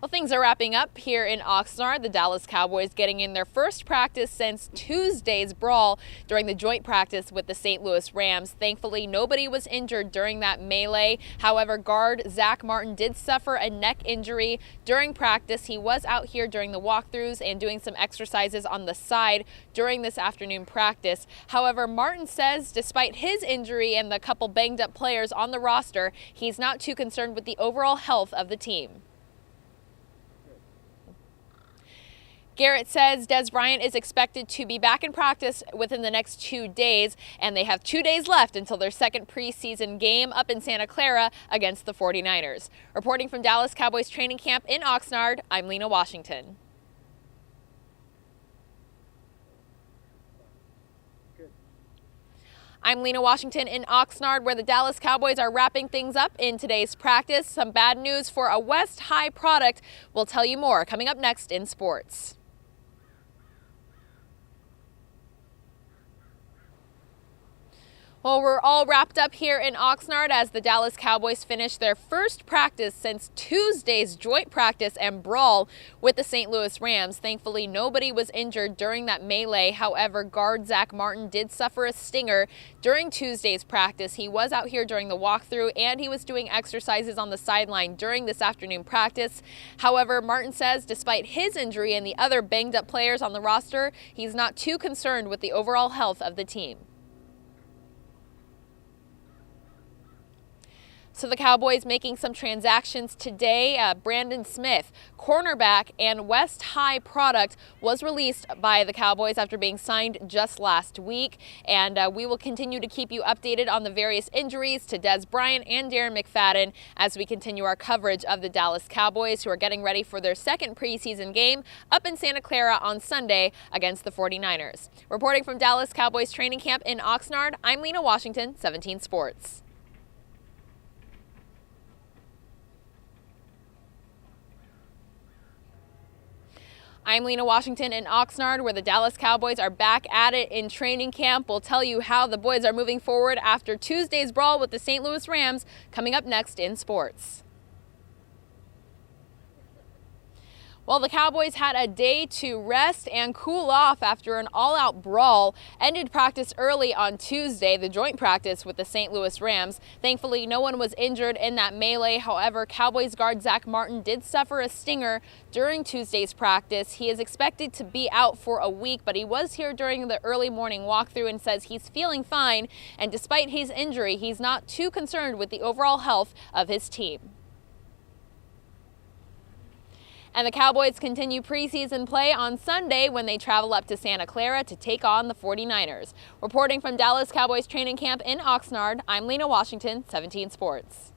Well, things are wrapping up here in Oxnard. The Dallas Cowboys getting in their first practice since Tuesday's brawl during the joint practice with the St. Louis Rams. Thankfully, nobody was injured during that melee. However, guard Zach Martin did suffer a neck injury during practice. He was out here during the walkthroughs and doing some exercises on the side during this afternoon practice. However, Martin says despite his injury and the couple banged up players on the roster, he's not too concerned with the overall health of the team. Garrett says Des Bryant is expected to be back in practice within the next 2 days, and they have 2 days left until their second preseason game up in Santa Clara against the 49ers. Reporting from Dallas Cowboys training camp in Oxnard, I'm Lena Washington. I'm Lena Washington in Oxnard, where the Dallas Cowboys are wrapping things up in today's practice. Some bad news for a West High product. We'll tell you more coming up next in sports. Well, we're all wrapped up here in Oxnard as the Dallas Cowboys finish their first practice since Tuesday's joint practice and brawl with the St. Louis Rams. Thankfully, nobody was injured during that melee. However, guard Zach Martin did suffer a stinger during Tuesday's practice. He was out here during the walkthrough and he was doing exercises on the sideline during this afternoon practice. However, Martin says despite his injury and the other banged up players on the roster, he's not too concerned with the overall health of the team. So the Cowboys making some transactions today. Brandon Smith, cornerback and West High product, was released by the Cowboys after being signed just last week. And we will continue to keep you updated on the various injuries to Des Bryant and Darren McFadden as we continue our coverage of the Dallas Cowboys, who are getting ready for their second preseason game up in Santa Clara on Sunday against the 49ers. Reporting from Dallas Cowboys training camp in Oxnard, I'm Lena Washington, 17 Sports. I'm Lena Washington in Oxnard, where the Dallas Cowboys are back at it in training camp. We'll tell you how the boys are moving forward after Tuesday's brawl with the St. Louis Rams coming up next in sports. Well, the Cowboys had a day to rest and cool off after an all-out brawl. Ended practice early on Tuesday, the joint practice with the St. Louis Rams. Thankfully, no one was injured in that melee. However, Cowboys guard Zach Martin did suffer a stinger during Tuesday's practice. He is expected to be out for a week, but he was here during the early morning walkthrough and says he's feeling fine. And despite his injury, he's not too concerned with the overall health of his team. And the Cowboys continue preseason play on Sunday when they travel up to Santa Clara to take on the 49ers. Reporting from Dallas Cowboys training camp in Oxnard, I'm Lena Washington, 17 Sports.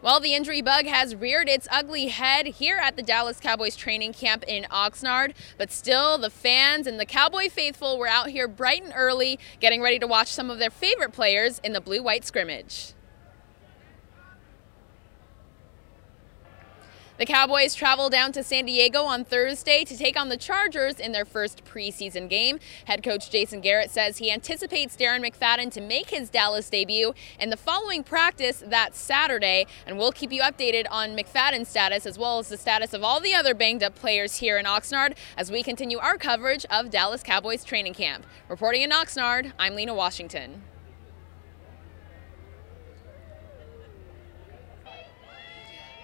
Well, the injury bug has reared its ugly head here at the Dallas Cowboys training camp in Oxnard, but still the fans and the Cowboy faithful were out here bright and early, getting ready to watch some of their favorite players in the blue-white scrimmage. The Cowboys travel down to San Diego on Thursday to take on the Chargers in their first preseason game. Head coach Jason Garrett says he anticipates Darren McFadden to make his Dallas debut in the following practice that Saturday, and we'll keep you updated on McFadden's status as well as the status of all the other banged up players here in Oxnard as we continue our coverage of Dallas Cowboys training camp. Reporting in Oxnard, I'm Lena Washington.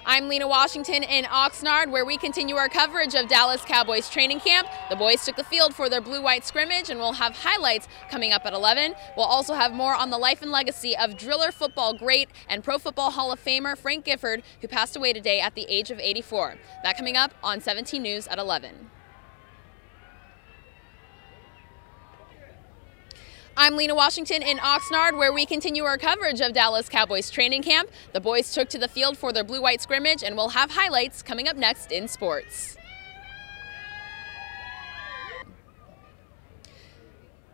I'm Lena Washington in Oxnard, where we continue our coverage of Dallas Cowboys training camp. The boys took the field for their blue-white scrimmage, and we'll have highlights coming up at 11. We'll also have more on the life and legacy of driller football great and Pro Football Hall of Famer Frank Gifford, who passed away today at the age of 84. That coming up on 17 News at 11. I'm Lena Washington in Oxnard, where we continue our coverage of Dallas Cowboys training camp. The boys took to the field for their blue-white scrimmage, and we'll have highlights coming up next in sports.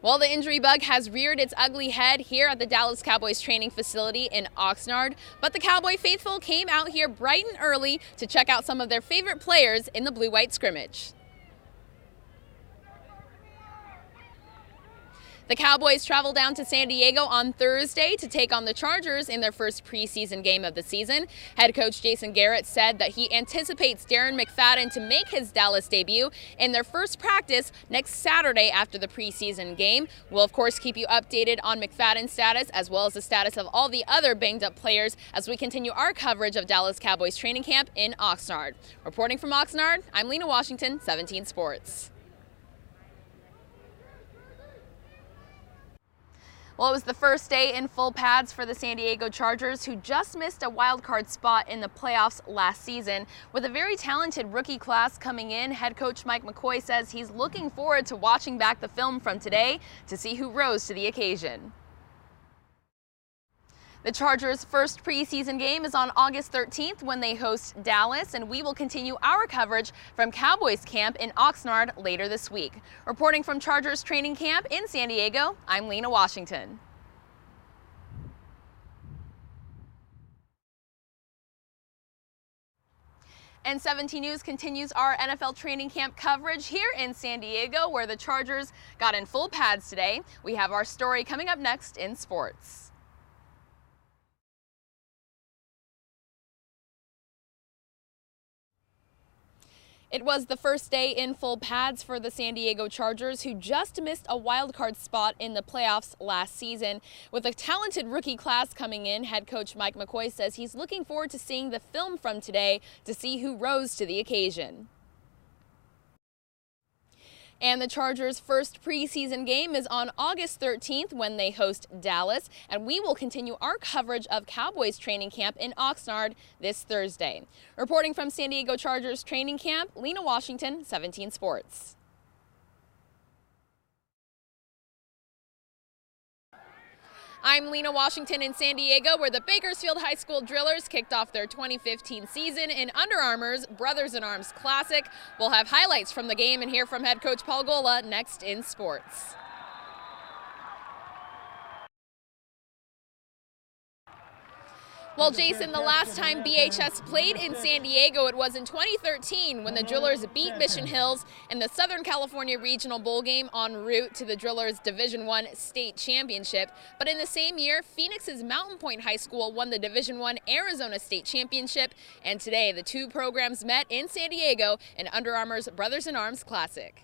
Well, the injury bug has reared its ugly head here at the Dallas Cowboys training facility in Oxnard, but the Cowboy faithful came out here bright and early to check out some of their favorite players in the blue-white scrimmage. The Cowboys travel down to San Diego on Thursday to take on the Chargers in their first preseason game of the season. Head coach Jason Garrett said that he anticipates Darren McFadden to make his Dallas debut in their first practice next Saturday after the preseason game. We'll of course keep you updated on McFadden's status as well as the status of all the other banged up players as we continue our coverage of Dallas Cowboys training camp in Oxnard. Reporting from Oxnard, I'm Lena Washington, 17 Sports. Well, it was the first day in full pads for the San Diego Chargers, who just missed a wild card spot in the playoffs last season. With a very talented rookie class coming in, head coach Mike McCoy says he's looking forward to watching back the film from today to see who rose to the occasion. The Chargers' first preseason game is on August 13th when they host Dallas, and we will continue our coverage from Cowboys camp in Oxnard later this week. Reporting from Chargers training camp in San Diego, I'm Lena Washington. And 17 News continues our NFL training camp coverage here in San Diego, where the Chargers got in full pads today. We have our story coming up next in sports. It was the first day in full pads for the San Diego Chargers, who just missed a wild card spot in the playoffs last season. With a talented rookie class coming in, head coach Mike McCoy says he's looking forward to seeing the film from today to see who rose to the occasion. And the Chargers' first preseason game is on August 13th when they host Dallas, and we will continue our coverage of Cowboys training camp in Oxnard this Thursday. Reporting from San Diego Chargers training camp, Lena Washington, 17 Sports. I'm Lena Washington in San Diego, where the Bakersfield High School Drillers kicked off their 2015 season in Under Armour's Brothers in Arms Classic. We'll have highlights from the game and hear from head coach Paul Gola next in sports. Well, Jason, the last time BHS played in San Diego, it was in 2013 when the Drillers beat Mission Hills in the Southern California Regional Bowl game en route to the Drillers Division I state championship. But in the same year, Phoenix's Mountain Point High School won the Division I Arizona State Championship. And today, the two programs met in San Diego in Under Armour's Brothers in Arms Classic.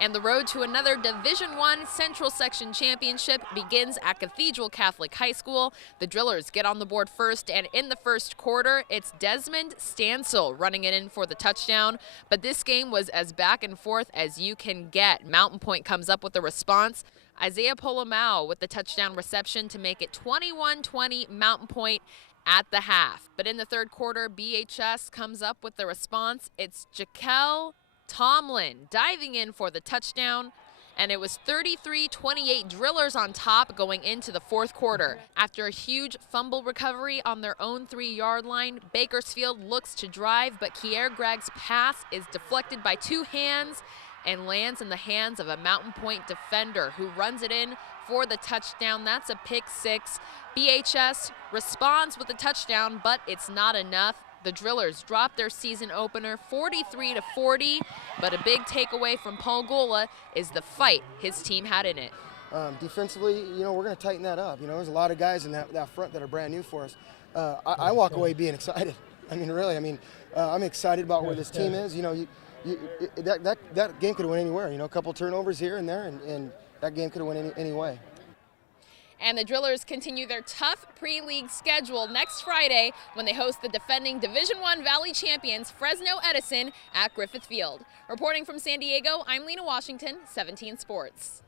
And the road to another Division I Central Section Championship begins at Cathedral Catholic High School. The Drillers get on the board first, and in the first quarter, it's Desmond Stansel running it in for the touchdown. But this game was as back and forth as you can get. Mountain Point comes up with the response. Isaiah Polomau with the touchdown reception to make it 21-20 Mountain Point at the half. But in the third quarter, BHS comes up with the response. It's Jaquel Tomlin diving in for the touchdown, and it was 33-28 Drillers on top going into the fourth quarter. After a huge fumble recovery on their own 3-yard line, Bakersfield looks to drive, but Kier Gregg's pass is deflected by two hands and lands in the hands of a Mountain Point defender who runs it in for the touchdown. That's a pick six. BHS responds with a touchdown, but it's not enough. The Drillers dropped their season opener 43-40, but a big takeaway from Paul Gola is the fight his team had in it. Defensively, we're going to tighten that up. There's a lot of guys in that front that are brand new for us. I walk away being excited. Really, I'm excited about where this team is. That game could have went anywhere. A couple turnovers here and there, and that game could have went any way. And the Drillers continue their tough pre-league schedule next Friday when they host the defending Division I Valley champions Fresno Edison at Griffith Field. Reporting from San Diego, I'm Lena Washington, 17 Sports.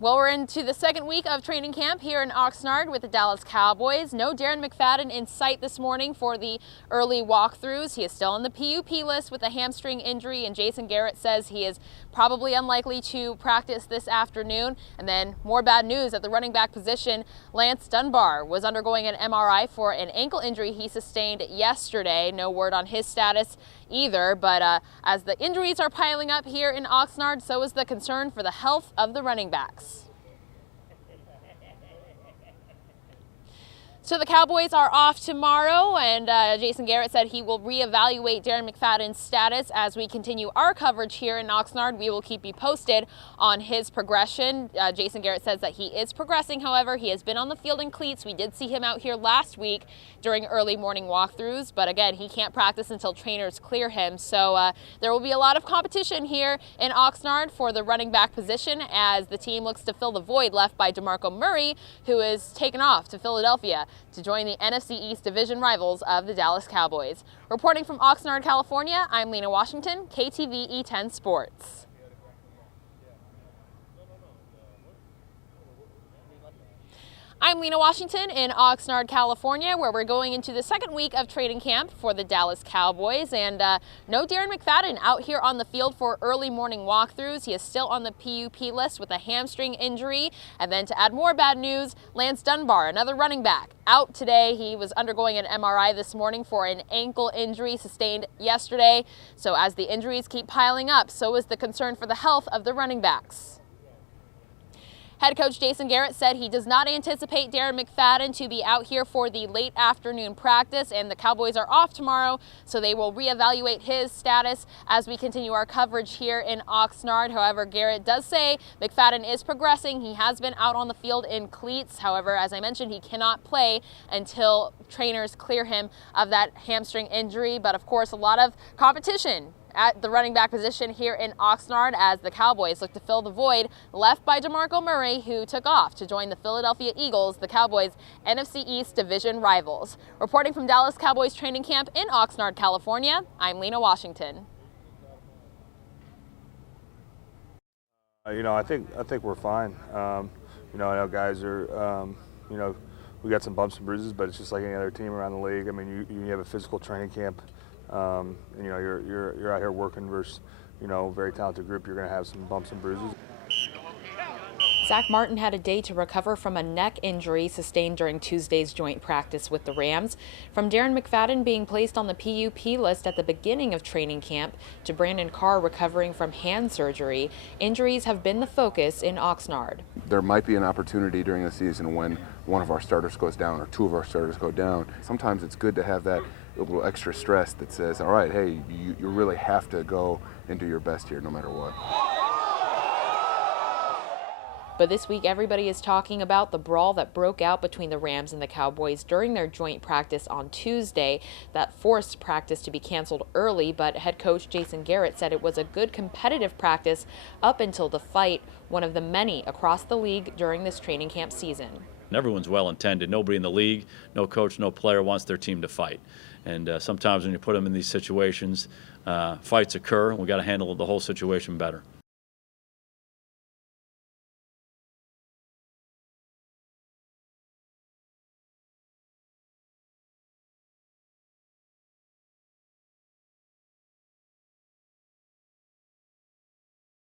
Well, we're into the second week of training camp here in Oxnard with the Dallas Cowboys. No Darren McFadden in sight this morning for the early walkthroughs. He is still on the PUP list with a hamstring injury, and Jason Garrett says he is probably unlikely to practice this afternoon. And then more bad news at the running back position. Lance Dunbar was undergoing an MRI for an ankle injury he sustained yesterday. No word on his status either, but as the injuries are piling up here in Oxnard, so is the concern for the health of the running backs. So the Cowboys are off tomorrow, and Jason Garrett said he will reevaluate Darren McFadden's status as we continue our coverage here in Oxnard. We will keep you posted on his progression. Jason Garrett says that he is progressing, however. He has been on the field in cleats. We did see him out here last week during early morning walkthroughs, but again, he can't practice until trainers clear him. So there will be a lot of competition here in Oxnard for the running back position as the team looks to fill the void left by DeMarco Murray, who is taken off to Philadelphia to join the NFC East division rivals of the Dallas Cowboys. Reporting from Oxnard, California, I'm Lena Washington, KTV E10 Sports. I'm Lena Washington in Oxnard, California, where we're going into the second week of training camp for the Dallas Cowboys. And no Darren McFadden out here on the field for early morning walkthroughs. He is still on the PUP list with a hamstring injury. And then to add more bad news, Lance Dunbar, another running back, out today. He was undergoing an MRI this morning for an ankle injury sustained yesterday. So as the injuries keep piling up, so is the concern for the health of the running backs. Head coach Jason Garrett said he does not anticipate Darren McFadden to be out here for the late afternoon practice, and the Cowboys are off tomorrow, so they will reevaluate his status as we continue our coverage here in Oxnard. However, Garrett does say McFadden is progressing. He has been out on the field in cleats. However, as I mentioned, he cannot play until trainers clear him of that hamstring injury. But of course, a lot of competition at the running back position here in Oxnard as the Cowboys look to fill the void left by DeMarco Murray, who took off to join the Philadelphia Eagles, the Cowboys' NFC East division rivals. Reporting from Dallas Cowboys training camp in Oxnard, California, I'm Lena Washington. I think we're fine. I know guys are, we got some bumps and bruises, but it's just like any other team around the league. I mean, you have a physical training camp. And, you're out here working versus, very talented group. You're going to have some bumps and bruises. Zach Martin had a day to recover from a neck injury sustained during Tuesday's joint practice with the Rams. From Darren McFadden being placed on the PUP list at the beginning of training camp to Brandon Carr recovering from hand surgery, injuries have been the focus in Oxnard. There might be an opportunity during the season when one of our starters goes down or two of our starters go down. Sometimes it's good to have that little extra stress that says, all right, hey, you really have to go and do your best here no matter what. But this week, everybody is talking about the brawl that broke out between the Rams and the Cowboys during their joint practice on Tuesday that forced practice to be canceled early. But head coach Jason Garrett said it was a good competitive practice up until the fight, one of the many across the league during this training camp season. Everyone's well-intended. Nobody in the league, no coach, no player wants their team to fight. And sometimes when you put them in these situations, fights occur, and we've got to handle the whole situation better.